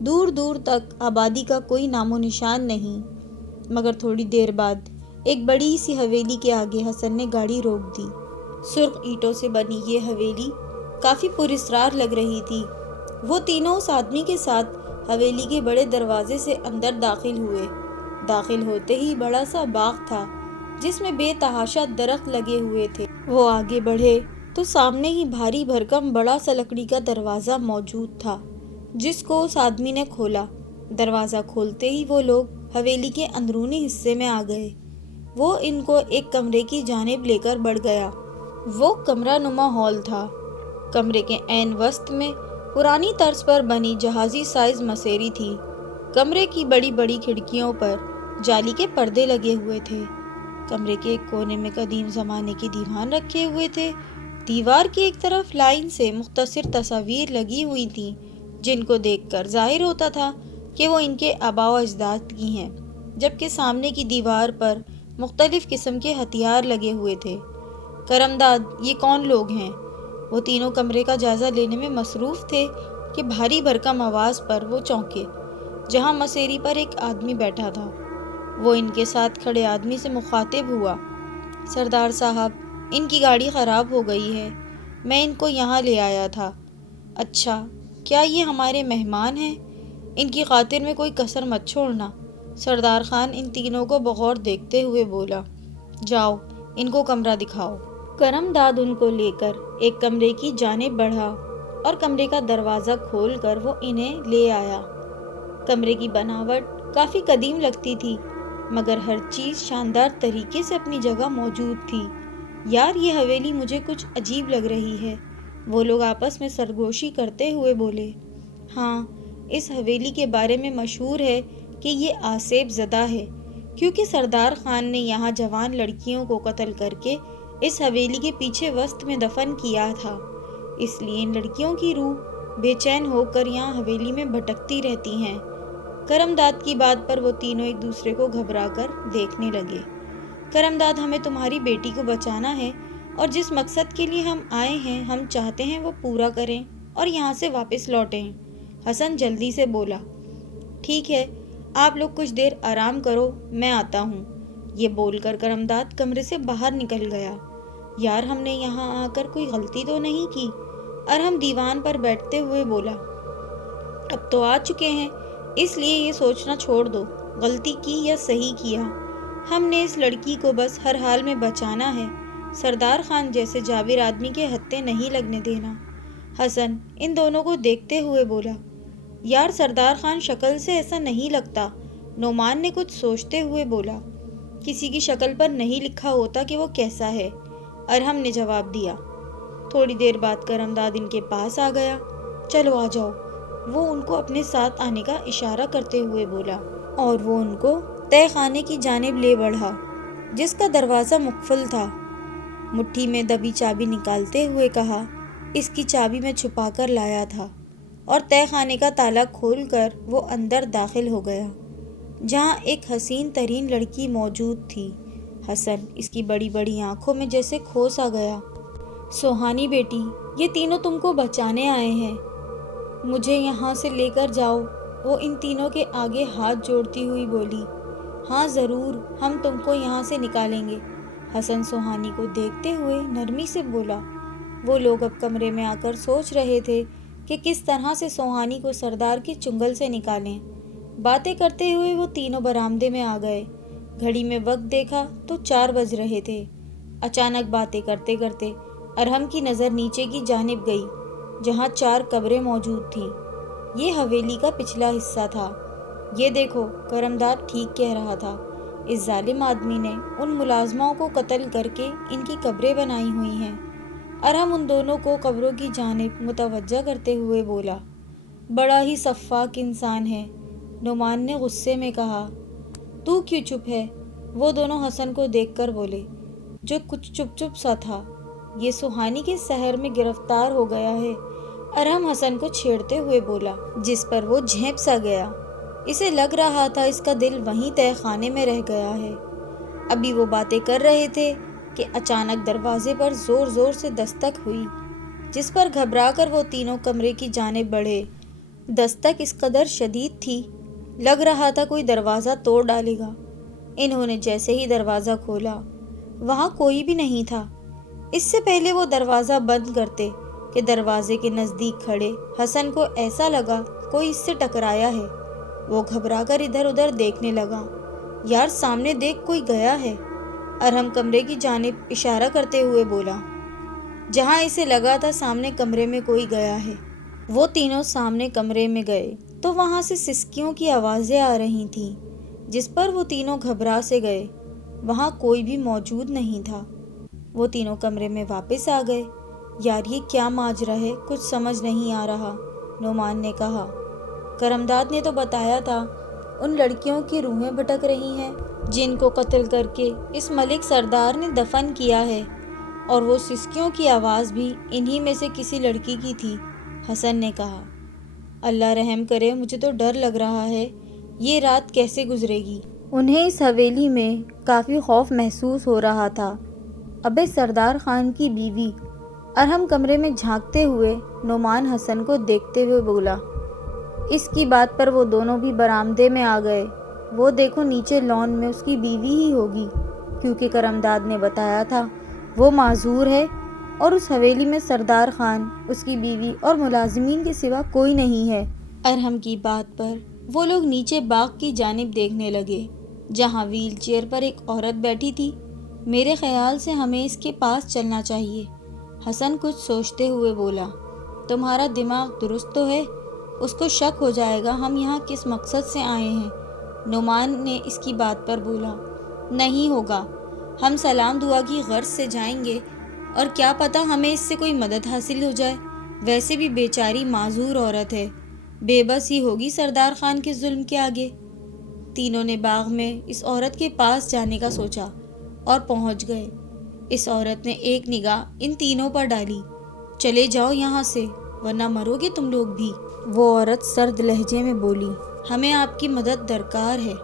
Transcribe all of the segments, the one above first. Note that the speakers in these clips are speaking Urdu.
دور دور تک آبادی کا کوئی نام و نشان نہیں۔ مگر تھوڑی دیر بعد ایک بڑی سی حویلی کے آگے حسن نے گاڑی روک دی۔ سرخ اینٹوں سے بنی یہ حویلی کافی پراسرار لگ رہی تھی۔ وہ تینوں اس آدمی کے ساتھ حویلی کے بڑے دروازے سے اندر داخل ہوئے۔ داخل ہوتے ہی بڑا سا باغ تھا جس میں بے تحاشا درخت لگے ہوئے تھے۔ وہ آگے بڑھے تو سامنے ہی بھاری بھرکم بڑا سا لکڑی کا دروازہ موجود تھا جس کو اس آدمی نے کھولا۔ دروازہ کھولتے ہی وہ لوگ حویلی کے اندرونی حصے میں آ گئے۔ وہ ان کو ایک کمرے کی جانب لے کر بڑھ گیا۔ وہ کمرہ نما ہال تھا۔ کمرے کے عین وسط میں پرانی طرز پر بنی جہازی سائز مسیری تھی۔ کمرے کی بڑی بڑی کھڑکیوں پر جالی کے پردے لگے ہوئے تھے۔ کمرے کے ایک کونے میں قدیم زمانے کے دیوان رکھے ہوئے تھے۔ دیوار کی ایک طرف لائن سے مختصر تصاویر لگی ہوئی تھیں جن کو دیکھ کر ظاہر ہوتا تھا کہ وہ ان کے آباء و اجداد کی ہیں، جبکہ سامنے کی دیوار پر مختلف قسم کے ہتھیار لگے ہوئے تھے۔ کرم داد، یہ کون لوگ ہیں؟ وہ تینوں کمرے کا جائزہ لینے میں مصروف تھے کہ بھاری بھرکم آواز پر وہ چونکے، جہاں مسیری پر ایک آدمی بیٹھا تھا۔ وہ ان کے ساتھ کھڑے آدمی سے مخاطب ہوا۔ سردار صاحب، ان کی گاڑی خراب ہو گئی ہے، میں ان کو یہاں لے آیا تھا۔ اچھا، کیا یہ ہمارے مہمان ہیں؟ ان کی خاطر میں کوئی کسر مت چھوڑنا۔ سردار خان ان تینوں کو بغور دیکھتے ہوئے بولا۔ جاؤ، ان کو کمرہ دکھاؤ۔ کرم داد ان کو لے کر ایک کمرے کی جانب بڑھا اور کمرے کا دروازہ کھول کر وہ انہیں لے آیا۔ کمرے کی بناوٹ کافی قدیم لگتی تھی مگر ہر چیز شاندار طریقے سے اپنی جگہ موجود تھی۔ یار، یہ حویلی مجھے کچھ عجیب لگ رہی ہے، وہ لوگ آپس میں سرگوشی کرتے ہوئے بولے۔ ہاں، اس حویلی کے بارے میں مشہور ہے کہ یہ آسیب زدہ ہے، کیونکہ سردار خان نے یہاں جوان لڑکیوں کو قتل کر کے اس حویلی کے پیچھے وسط میں دفن کیا تھا۔ اس لیے ان لڑکیوں کی روح بے چین ہو کر یہاں حویلی میں بھٹکتی رہتی ہیں۔ کرم داد کی بات پر وہ تینوں ایک دوسرے کو گھبرا کر دیکھنے لگے۔ کرم داد، ہمیں تمہاری بیٹی کو بچانا ہے اور جس مقصد کے لیے ہم آئے ہیں ہم چاہتے ہیں وہ پورا کریں اور یہاں سے واپس لوٹیں۔ حسن جلدی سے بولا۔ ٹھیک ہے، آپ لوگ کچھ دیر آرام کرو، میں آتا ہوں۔ یہ بول کر کرم داد کمرے سے باہر نکل گیا۔ یار، ہم نے یہاں آ کر کوئی غلطی تو نہیں کی؟ ارحم دیوان پر بیٹھتے ہوئے بولا۔ اب تو آ چکے ہیں، اس لیے یہ سوچنا چھوڑ دو غلطی کی یا صحیح کیا۔ ہم نے اس لڑکی کو بس ہر حال میں بچانا ہے، سردار خان جیسے جابر آدمی کے ہتھے نہیں لگنے دینا۔ حسن ان دونوں کو دیکھتے ہوئے بولا۔ یار، سردار خان شکل سے ایسا نہیں لگتا، نعمان نے کچھ سوچتے ہوئے بولا۔ کسی کی شکل پر نہیں لکھا ہوتا کہ وہ کیسا ہے، ارحم نے جواب دیا۔ تھوڑی دیر بعد کرم داد ان کے پاس آ گیا۔ چلو آ جاؤ، وہ ان کو اپنے ساتھ آنے کا اشارہ کرتے ہوئے بولا، اور وہ ان کو تہہ خانے کی جانب لے بڑھا جس کا دروازہ مقفل تھا۔ مٹھی میں دبی چابی نکالتے ہوئے کہا، اس کی چابی میں چھپا کر لایا تھا، اور تہہ خانے کا تالا کھول کر وہ اندر داخل ہو گیا جہاں ایک حسین ترین لڑکی موجود تھی۔ حسن اس کی بڑی بڑی آنکھوں میں جیسے کھو سا گیا۔ سوہانی بیٹی، یہ تینوں تم کو بچانے آئے ہیں، مجھے یہاں سے لے کر جاؤ۔ وہ ان تینوں کے آگے ہاتھ جوڑتی ہوئی بولی۔ ہاں ضرور، ہم تم کو یہاں سے نکالیں گے، حسن سوہانی کو دیکھتے ہوئے نرمی سے بولا۔ وہ لوگ اب کمرے میں آ کر سوچ رہے تھے کہ کس طرح سے سوہانی کو سردار کے چنگل سے نکالیں۔ باتیں کرتے ہوئے وہ تینوں برآمدے میں آ گئے۔ گھڑی میں وقت دیکھا تو 4 بج رہے تھے۔ اچانک باتیں کرتے کرتے ارحم کی نظر نیچے کی جانب گئی جہاں 4 قبریں موجود تھیں۔ یہ حویلی کا پچھلا حصہ تھا۔ یہ دیکھو، کرم داد ٹھیک کہہ رہا تھا، اس ظالم آدمی نے ان ملازموں کو قتل کر کے ان کی قبریں بنائی ہوئی ہیں۔ ارحم ان دونوں کو قبروں کی جانب متوجہ کرتے ہوئے بولا۔ بڑا ہی سفاک انسان ہے، نعمان نے غصے میں کہا۔ تو کیوں چپ ہے؟ وہ دونوں حسن کو دیکھ کر بولے، جو کچھ چپ چپ سا تھا۔ یہ سوہانی کے سحر میں گرفتار ہو گیا ہے، ارحم حسن کو چھیڑتے ہوئے بولا، جس پر وہ جھینپ سا گیا۔ اسے لگ رہا تھا اس کا دل وہیں تہہ خانے میں رہ گیا ہے۔ ابھی وہ باتیں کر رہے تھے کہ اچانک دروازے پر زور زور سے دستک ہوئی، جس پر گھبرا کر وہ تینوں کمرے کی جانب بڑھے۔ دستک اس قدر شدید تھی، لگ رہا تھا کوئی دروازہ توڑ ڈالے گا۔ انہوں نے جیسے ہی دروازہ کھولا، وہاں کوئی بھی نہیں تھا۔ اس سے پہلے وہ دروازہ بند کرتے کہ دروازے کے نزدیک کھڑے حسن کو ایسا لگا کوئی اس سے ٹکرایا ہے۔ وہ گھبرا کر ادھر ادھر دیکھنے لگا۔ یار سامنے دیکھ، کوئی گیا ہے، ارحم کمرے کی جانب اشارہ کرتے ہوئے بولا۔ جہاں اسے لگا تھا سامنے کمرے میں کوئی گیا ہے، وہ تینوں سامنے کمرے میں گئے تو وہاں سے سسکیوں کی آوازیں آ رہی تھیں، جس پر وہ تینوں گھبرا سے گئے۔ وہاں کوئی بھی موجود نہیں تھا۔ وہ تینوں کمرے میں واپس آ گئے۔ یار یہ کیا ماجرا ہے، کچھ سمجھ نہیں آ رہا، نعمان نے کہا۔ کرمداد نے تو بتایا تھا ان لڑکیوں کی روحیں بھٹک رہی ہیں جن کو قتل کر کے اس ملک سردار نے دفن کیا ہے، اور وہ سسکیوں کی آواز بھی انہی میں سے کسی لڑکی کی تھی، حسن نے کہا۔ اللہ رحم کرے، مجھے تو ڈر لگ رہا ہے، یہ رات کیسے گزرے گی۔ انہیں اس حویلی میں کافی خوف محسوس ہو رہا تھا۔ ابے سردار خان کی بیوی، ارحم کمرے میں جھانکتے ہوئے نعمان حسن کو دیکھتے ہوئے بولا۔ اس کی بات پر وہ دونوں بھی برآمدے میں آ گئے۔ وہ دیکھو نیچے لان میں اس کی بیوی ہی ہوگی، کیونکہ کرمداد نے بتایا تھا وہ معذور ہے، اور اس حویلی میں سردار خان، اس کی بیوی اور ملازمین کے سوا کوئی نہیں ہے۔ ارحم کی بات پر وہ لوگ نیچے باغ کی جانب دیکھنے لگے، جہاں ویل چیئر پر ایک عورت بیٹھی تھی۔ میرے خیال سے ہمیں اس کے پاس چلنا چاہیے، حسن کچھ سوچتے ہوئے بولا۔ تمہارا دماغ درست تو ہے؟ اس کو شک ہو جائے گا ہم یہاں کس مقصد سے آئے ہیں، نعمان نے اس کی بات پر بولا۔ نہیں ہوگا، ہم سلام دعا کی غرض سے جائیں گے، اور کیا پتہ ہمیں اس سے کوئی مدد حاصل ہو جائے۔ ویسے بھی بیچاری معذور عورت ہے، بے بس ہی ہوگی سردار خان کے ظلم کے آگے۔ تینوں نے باغ میں اس عورت کے پاس جانے کا سوچا اور پہنچ گئے۔ اس عورت نے ایک نگاہ ان تینوں پر ڈالی۔ چلے جاؤ یہاں سے، ورنہ مرو گے تم لوگ بھی، وہ عورت سرد لہجے میں بولی۔ ہمیں آپ کی مدد درکار ہے،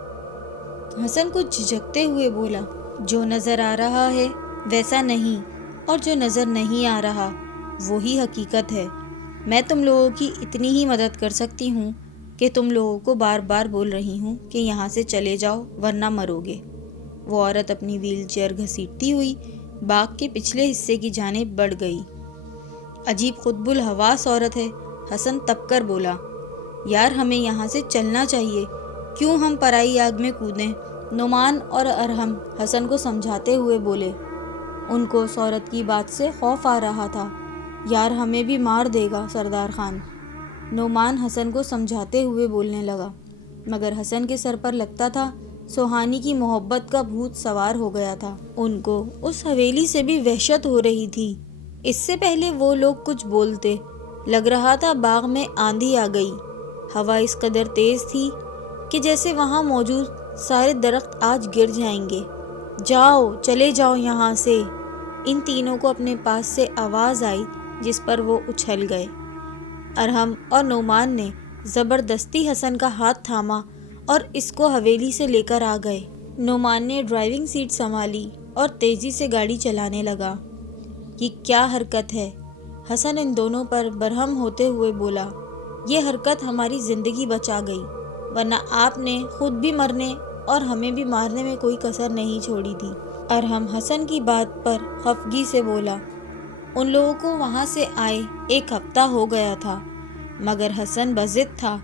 حسن کچھ جھجکتے ہوئے بولا۔ جو نظر آ رہا ہے ویسا نہیں، اور جو نظر نہیں آ رہا وہی حقیقت ہے۔ میں تم لوگوں کی اتنی ہی مدد کر سکتی ہوں کہ تم لوگوں کو بار بار بول رہی ہوں کہ یہاں سے چلے جاؤ ورنہ مرو گے۔ وہ عورت اپنی ویل چیئر گھسیٹتی ہوئی باغ کے پچھلے حصے کی جانب بڑھ گئی۔ عجیب قطب الحواس عورت ہے، حسن تپ کر بولا۔ یار ہمیں یہاں سے چلنا چاہیے، کیوں ہم پرائی آگ میں کودیں؟ نعمان اور ارحم حسن کو سمجھاتے ہوئے بولے۔ ان کو اس عورت کی بات سے خوف آ رہا تھا۔ یار ہمیں بھی مار دے گا سردار خان، نعمان حسن کو سمجھاتے ہوئے بولنے لگا، مگر حسن کے سر پر لگتا تھا سوہانی کی محبت کا بھوت سوار ہو گیا تھا۔ ان کو اس حویلی سے بھی وحشت ہو رہی تھی۔ اس سے پہلے وہ لوگ کچھ بولتے، لگ رہا تھا باغ میں آندھی آ گئی۔ ہوا اس قدر تیز تھی کہ جیسے وہاں موجود سارے درخت آج گر جائیں گے۔ جاؤ، چلے جاؤ یہاں سے، ان تینوں کو اپنے پاس سے آواز آئی، جس پر وہ اچھل گئے۔ ارحم اور نعمان نے زبردستی حسن کا ہاتھ تھاما اور اس کو حویلی سے لے کر آ گئے۔ نعمان نے ڈرائیونگ سیٹ سنبھالی اور تیزی سے گاڑی چلانے لگا۔ یہ کیا حرکت ہے؟ حسن ان دونوں پر برہم ہوتے ہوئے بولا۔ یہ حرکت ہماری زندگی بچا گئی، ورنہ آپ نے خود بھی مرنے اور ہمیں بھی مارنے میں کوئی کسر نہیں چھوڑی تھی۔ ارحم حسن کی بات پر خفگی سے بولا۔ ان لوگوں کو وہاں سے آئے 1 ہفتہ ہو گیا تھا، مگر حسن بضد تھا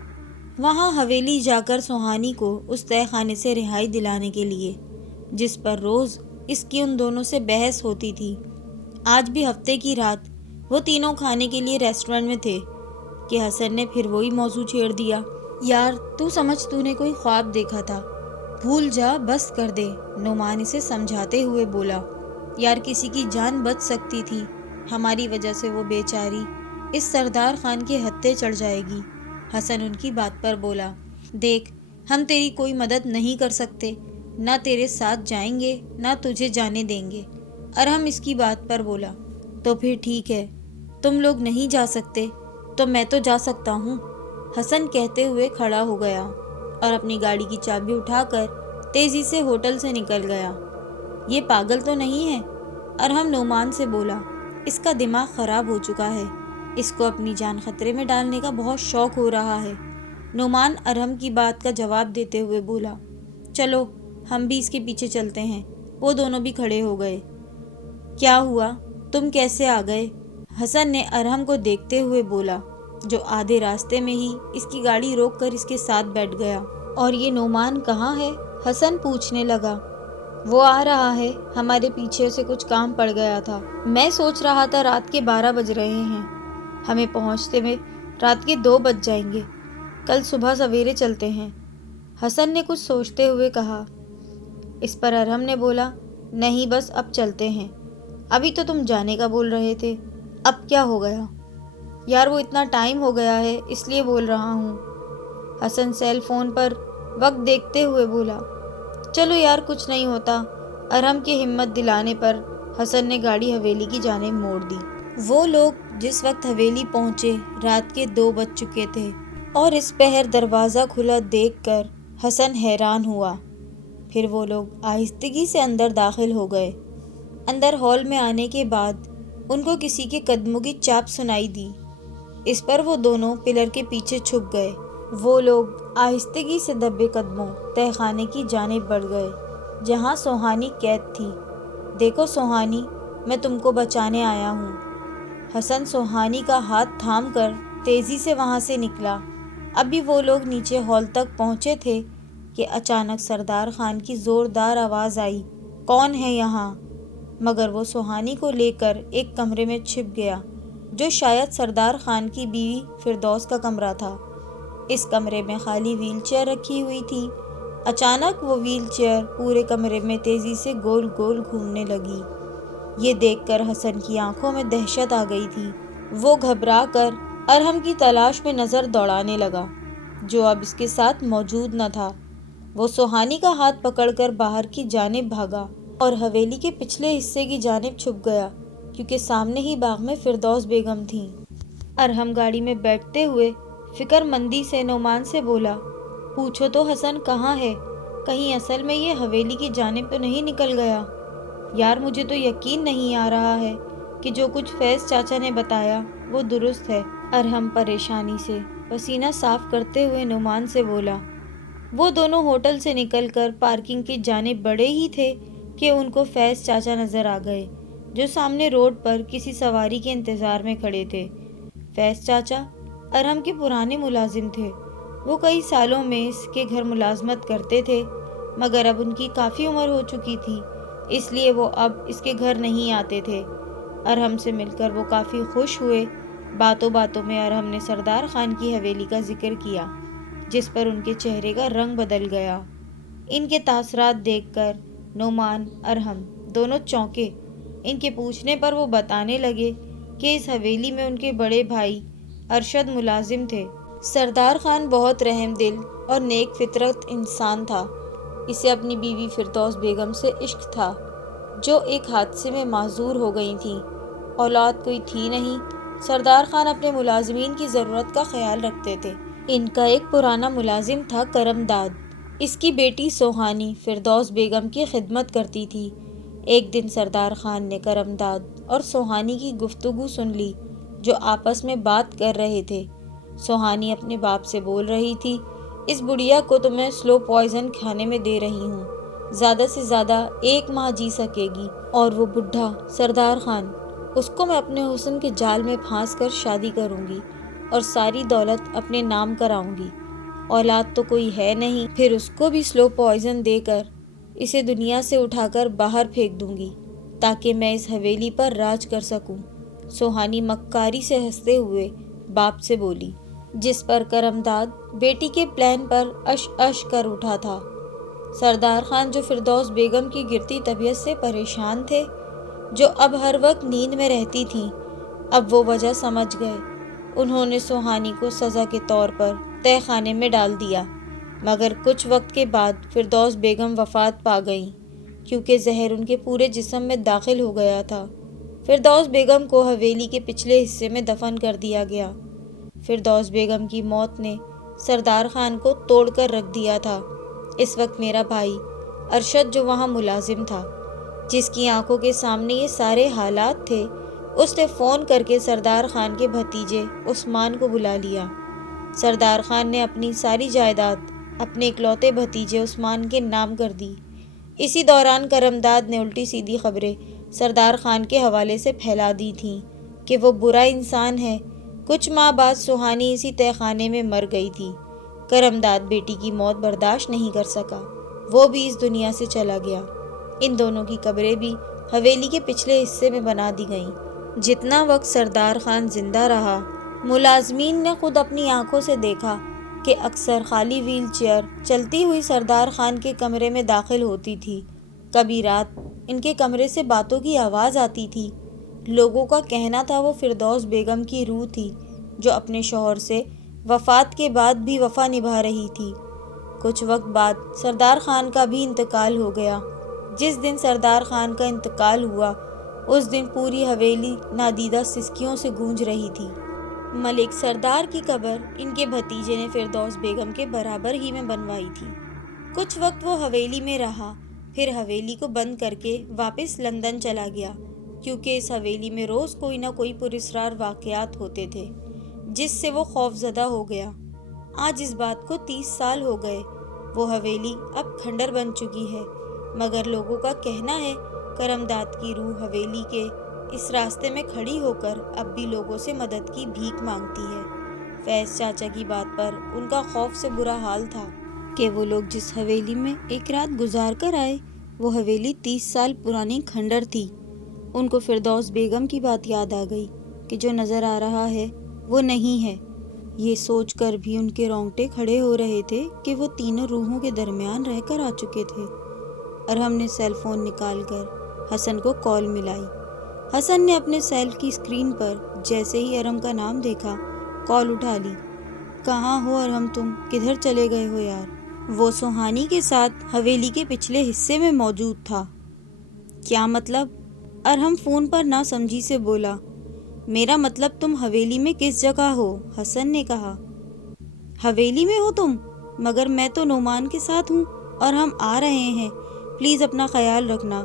وہاں حویلی جا کر سوہانی کو اس تہہ خانے سے رہائی دلانے کے لیے، جس پر روز اس کی ان دونوں سے بحث ہوتی تھی۔ آج بھی ہفتے کی رات وہ تینوں کھانے کے لیے ریسٹورنٹ میں تھے کہ حسن نے پھر وہی موضوع چھیڑ دیا۔ یار تو سمجھ تو نے کوئی خواب دیکھا تھا، بھول جا، بس کر دے، نعمان اسے سمجھاتے ہوئے بولا۔ یار کسی کی جان بچ سکتی تھی، ہماری وجہ سے وہ بیچاری اس سردار خان کے ہتھے چڑھ جائے گی، حسن ان کی بات پر بولا۔ دیکھ، ہم تیری کوئی مدد نہیں کر سکتے، نہ تیرے ساتھ جائیں گے نہ تجھے جانے دیں گے، ارحم اس کی بات پر بولا۔ تو پھر ٹھیک ہے، تم لوگ نہیں جا سکتے تو میں تو جا سکتا ہوں، حسن کہتے ہوئے کھڑا ہو گیا اور اپنی گاڑی کی چابی اٹھا کر تیزی سے ہوٹل سے نکل گیا۔ یہ پاگل تو نہیں ہے؟ ارحم نعمان سے بولا۔ اس کا دماغ خراب ہو چکا ہے، اس کو اپنی جان خطرے میں ڈالنے کا بہت شوق ہو رہا ہے۔ نعمان ارحم کی بات کا جواب دیتے ہوئے بولا، چلو ہم بھی اس کے پیچھے چلتے ہیں۔ وہ دونوں بھی کھڑے ہو گئے۔ کیا ہوا؟ تم کیسے آ گئے؟ حسن نے ارحم کو دیکھتے ہوئے بولا، جو آدھے راستے میں ہی اس کی گاڑی روک کر اس کے ساتھ بیٹھ گیا۔ اور یہ نعمان کہاں ہے؟ حسن پوچھنے لگا۔ وہ آ رہا ہے، ہمارے پیچھے سے کچھ کام پڑ گیا تھا۔ میں سوچ رہا تھا رات کے 12 بج رہے ہیں، ہمیں پہنچتے میں رات کے 2 بج جائیں گے، کل صبح سویرے چلتے ہیں، حسن نے کچھ سوچتے ہوئے کہا۔ اس پر ارحم نے بولا، نہیں بس اب چلتے ہیں، ابھی تو تم جانے کا بول رہے تھے، اب کیا ہو گیا؟ یار وہ اتنا ٹائم ہو گیا ہے اس لیے بول رہا ہوں۔ حسن سیل فون پر وقت دیکھتے ہوئے بولا، چلو یار کچھ نہیں ہوتا۔ ارحم کی ہمت دلانے پر حسن نے گاڑی حویلی کی جانب موڑ دی۔ وہ لوگ جس وقت حویلی پہنچے رات کے 2 بج چکے تھے، اور اس پہر دروازہ کھلا دیکھ کر حسن حیران ہوا۔ پھر وہ لوگ آہستگی سے اندر داخل ہو گئے۔ اندر ہال میں آنے کے بعد ان کو کسی کے قدموں کی چاپ سنائی دی۔ اس پر وہ دونوں پلر کے پیچھے چھپ گئے۔ وہ لوگ آہستگی سے دبے قدموں تہہ خانے کی جانب بڑھ گئے جہاں سوہانی قید تھی۔ دیکھو سوہانی، میں تم کو بچانے آیا ہوں۔ حسن سوہانی کا ہاتھ تھام کر تیزی سے وہاں سے نکلا۔ ابھی وہ لوگ نیچے ہال تک پہنچے تھے کہ اچانک سردار خان کی زوردار آواز آئی، کون ہے یہاں؟ مگر وہ سوہانی کو لے کر ایک کمرے میں چھپ گیا، جو شاید سردار خان کی بیوی فردوس کا کمرہ تھا۔ اس کمرے میں خالی ویل چیئر رکھی ہوئی تھی۔ اچانک وہ ویل چیئر پورے کمرے میں تیزی سے گول گول گھومنے لگی۔ یہ دیکھ کر حسن کی آنکھوں میں دہشت آ گئی تھی۔ وہ گھبرا کر ارحم کی تلاش میں نظر دوڑانے لگا، جو اب اس کے ساتھ موجود نہ تھا۔ وہ سوہانی کا ہاتھ پکڑ کر باہر کی جانب بھاگا اور حویلی کے پچھلے حصے کی جانب چھپ گیا، کیونکہ سامنے ہی باغ میں فردوس بیگم تھیں۔ ارحم گاڑی میں بیٹھتے ہوئے فکر مندی سے نعمان سے بولا، پوچھو تو حسن کہاں ہے؟ کہیں اصل میں یہ حویلی کی جانب تو نہیں نکل گیا؟ یار مجھے تو یقین نہیں آ رہا ہے کہ جو کچھ فیض چاچا نے بتایا وہ درست ہے۔ ارحم پریشانی سے پسینہ صاف کرتے ہوئے نعمان سے بولا۔ وہ دونوں ہوٹل سے نکل کر پارکنگ کی جانب بڑھے ہی تھے کہ ان کو فیض چاچا نظر آ گئے، جو سامنے روڈ پر کسی سواری کے انتظار میں کھڑے تھے۔ فیض چاچا ارحم کے پرانے ملازم تھے۔ وہ کئی سالوں میں اس کے گھر ملازمت کرتے تھے، مگر اب ان کی کافی عمر ہو چکی تھی، اس لیے وہ اب اس کے گھر نہیں آتے تھے۔ ارحم سے مل کر وہ کافی خوش ہوئے۔ باتوں باتوں میں ارحم نے سردار خان کی حویلی کا ذکر کیا، جس پر ان کے چہرے کا رنگ بدل گیا۔ ان کے تاثرات دیکھ کر نعمان ارحم دونوں چونکے۔ ان کے پوچھنے پر وہ بتانے لگے کہ اس حویلی میں ان کے بڑے بھائی ارشد ملازم تھے۔ سردار خان بہت رحم دل اور نیک فطرت انسان تھا۔ اسے اپنی بیوی فردوس بیگم سے عشق تھا، جو ایک حادثے میں معذور ہو گئی تھیں۔ اولاد کوئی تھی نہیں۔ سردار خان اپنے ملازمین کی ضرورت کا خیال رکھتے تھے۔ ان کا ایک پرانا ملازم تھا کرم داد۔ اس کی بیٹی سوہانی فردوس بیگم کی خدمت کرتی تھی۔ ایک دن سردار خان نے کرم داد اور سوہانی کی گفتگو سن لی، جو آپس میں بات کر رہے تھے۔ سوہانی اپنے باپ سے بول رہی تھی، اس بڑھیا کو تو میں سلو پوائزن کھانے میں دے رہی ہوں، زیادہ سے زیادہ 1 ماہ جی سکے گی، اور وہ بڈھا سردار خان، اس کو میں اپنے حسن کے جال میں پھانس کر شادی کروں گی اور ساری دولت اپنے نام کراؤں گی۔ اولاد تو کوئی ہے نہیں، پھر اس کو بھی سلو پوائزن دے کر اسے دنیا سے اٹھا کر باہر پھینک دوں گی، تاکہ میں اس حویلی پر راج کر سکوں۔ سوہانی مکاری سے ہنستے ہوئے باپ سے بولی، جس پر کرم داد بیٹی کے پلان پر اش اش کر اٹھا تھا۔ سردار خان جو فردوس بیگم کی گرتی طبیعت سے پریشان تھے، جو اب ہر وقت نیند میں رہتی تھیں، اب وہ وجہ سمجھ گئے۔ انہوں نے سوہانی کو سزا کے طور پر تہہ خانے میں ڈال دیا، مگر کچھ وقت کے بعد فردوس بیگم وفات پا گئیں، کیونکہ زہر ان کے پورے جسم میں داخل ہو گیا تھا۔ فردوس بیگم کو حویلی کے پچھلے حصے میں دفن کر دیا گیا۔ فردوس بیگم کی موت نے سردار خان کو توڑ کر رکھ دیا تھا۔ اس وقت میرا بھائی ارشد جو وہاں ملازم تھا، جس کی آنکھوں کے سامنے یہ سارے حالات تھے، اس نے فون کر کے سردار خان کے بھتیجے عثمان کو بلا لیا۔ سردار خان نے اپنی ساری جائیداد اپنے اکلوتے بھتیجے عثمان کے نام کر دی۔ اسی دوران کرمداد نے الٹی سیدھی خبریں سردار خان کے حوالے سے پھیلا دی تھیں کہ وہ برا انسان ہے۔ کچھ ماہ بعد سہانی اسی تہہ خانے میں مر گئی تھی۔ کرمداد بیٹی کی موت برداشت نہیں کر سکا، وہ بھی اس دنیا سے چلا گیا۔ ان دونوں کی قبریں بھی حویلی کے پچھلے حصے میں بنا دی گئیں۔ جتنا وقت سردار خان زندہ رہا، ملازمین نے خود اپنی آنکھوں سے دیکھا کہ اکثر خالی ویل چیئر چلتی ہوئی سردار خان کے کمرے میں داخل ہوتی تھی۔ کبھی رات ان کے کمرے سے باتوں کی آواز آتی تھی۔ لوگوں کا کہنا تھا وہ فردوس بیگم کی روح تھی جو اپنے شوہر سے وفات کے بعد بھی وفا نبھا رہی تھی۔ کچھ وقت بعد سردار خان کا بھی انتقال ہو گیا۔ جس دن سردار خان کا انتقال ہوا اس دن پوری حویلی نادیدہ سسکیوں سے گونج رہی تھی۔ ملک سردار کی قبر ان کے بھتیجے نے فردوس بیگم کے برابر ہی میں بنوائی تھی۔ کچھ وقت وہ حویلی میں رہا، پھر حویلی کو بند کر کے واپس لندن چلا گیا، کیونکہ اس حویلی میں روز کوئی نہ کوئی پراسرار واقعات ہوتے تھے جس سے وہ خوف زدہ ہو گیا۔ آج اس بات کو 30 سال ہو گئے۔ وہ حویلی اب کھنڈر بن چکی ہے، مگر لوگوں کا کہنا ہے کرمداد کی روح حویلی کے اس راستے میں کھڑی ہو کر اب بھی لوگوں سے مدد کی بھیک مانگتی ہے۔ فیض چاچا کی بات پر ان کا خوف سے برا حال تھا کہ وہ لوگ جس حویلی میں ایک رات گزار کر آئے وہ حویلی 30 سال پرانی کھنڈر تھی۔ ان کو فردوس بیگم کی بات یاد آ گئی کہ جو نظر آ رہا ہے وہ نہیں ہے۔ یہ سوچ کر بھی ان کے رونگٹے کھڑے ہو رہے تھے کہ وہ تینوں روحوں کے درمیان رہ کر آ چکے تھے۔ ارحم نے سیل فون نکال کر حسن کو کال ملائی۔ حسن نے اپنے سیل کی اسکرین پر جیسے ہی ارحم کا نام دیکھا کال اٹھا لی۔ کہاں ہو ارحم، تم کدھر چلے گئے ہو یار؟ وہ سہانی کے ساتھ حویلی کے پچھلے حصے میں موجود تھا۔ کیا مطلب؟ ارحم فون پر نہ سمجھی سے بولا۔ میرا مطلب تم حویلی میں کس جگہ ہو؟ حسن نے کہا۔ حویلی میں ہو تم؟ مگر میں تو نعمان کے ساتھ ہوں اور ہم آ رہے ہیں، پلیز اپنا خیال رکھنا۔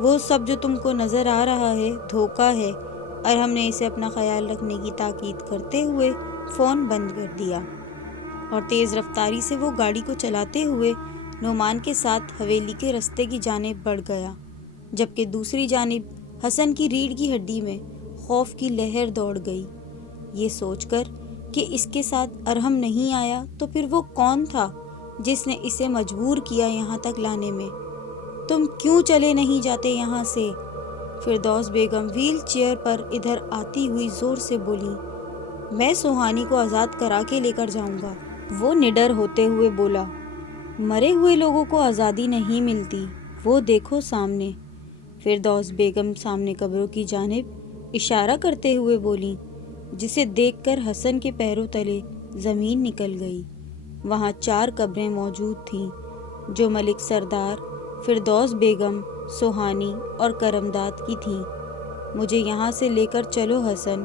وہ سب جو تم کو نظر آ رہا ہے دھوکہ ہے۔ ارحم نے اسے اپنا خیال رکھنے کی تاکید کرتے ہوئے فون بند کر دیا اور تیز رفتاری سے وہ گاڑی کو چلاتے ہوئے نعمان کے ساتھ حویلی کے رستے کی جانب بڑھ گیا، جبکہ دوسری جانب حسن کی ریڑھ کی ہڈی میں خوف کی لہر دوڑ گئی، یہ سوچ کر کہ اس کے ساتھ ارحم نہیں آیا تو پھر وہ کون تھا جس نے اسے مجبور کیا یہاں تک لانے میں۔ تم کیوں چلے نہیں جاتے یہاں سے؟ فردوس بیگم ویل چیئر پر ادھر آتی ہوئی زور سے بولی۔ میں سہانی کو آزاد کرا کے لے کر جاؤں گا، وہ نڈر ہوتے ہوئے بولا۔ مرے ہوئے لوگوں کو آزادی نہیں ملتی، وہ دیکھو سامنے۔ فردوس بیگم سامنے قبروں کی جانب اشارہ کرتے ہوئے بولی، جسے دیکھ کر حسن کے پیروں تلے زمین نکل گئی۔ وہاں 4 قبریں موجود تھیں جو ملک سردار، فردوس بیگم، سہانی اور کرمداد کی تھیں۔ مجھے یہاں سے لے کر چلو حسن،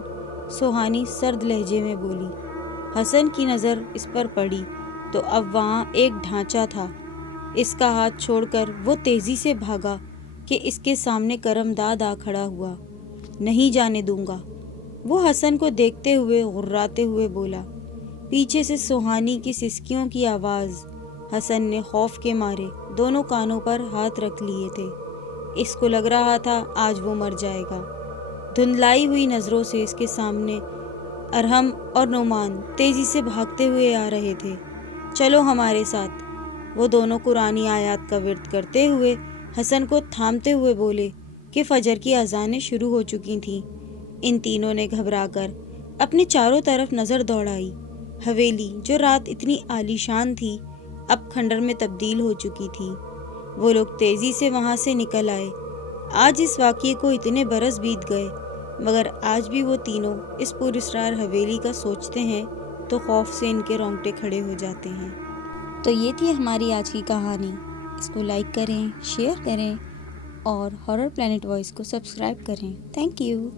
سہانی سرد لہجے میں بولی۔ حسن کی نظر اس پر پڑی تو اب وہاں ایک ڈھانچہ تھا۔ اس کا ہاتھ چھوڑ کر وہ تیزی سے بھاگا کہ اس کے سامنے کرمداد آ کھڑا ہوا۔ نہیں جانے دوں گا، وہ حسن کو دیکھتے ہوئے غراتے ہوئے بولا۔ پیچھے سے سہانی کی سسکیوں کی آواز۔ حسن نے خوف کے مارے دونوں کانوں پر ہاتھ رکھ لیے تھے۔ اس کو لگ رہا تھا آج وہ مر جائے گا۔ دھندلائی ہوئی نظروں سے اس کے سامنے ارحم اور نعمان تیزی سے بھاگتے ہوئے آ رہے تھے۔ چلو ہمارے ساتھ، وہ دونوں قرآنی آیات کا ورد کرتے ہوئے حسن کو تھامتے ہوئے بولے کہ فجر کی اذانیں شروع ہو چکی تھیں۔ ان تینوں نے گھبرا کر اپنے چاروں طرف نظر دوڑائی۔ حویلی جو رات اتنی عالیشان تھی اب کھنڈر میں تبدیل ہو چکی تھی۔ وہ لوگ تیزی سے وہاں سے نکل آئے۔ آج اس واقعے کو اتنے برس بیت گئے، مگر آج بھی وہ تینوں اس پراسرار حویلی کا سوچتے ہیں تو خوف سے ان کے رونگٹے کھڑے ہو جاتے ہیں۔ تو یہ تھی ہماری آج کی کہانی۔ اس کو لائک کریں، شیئر کریں اور ہارر پلینٹ وائس کو سبسکرائب کریں۔ Thank you.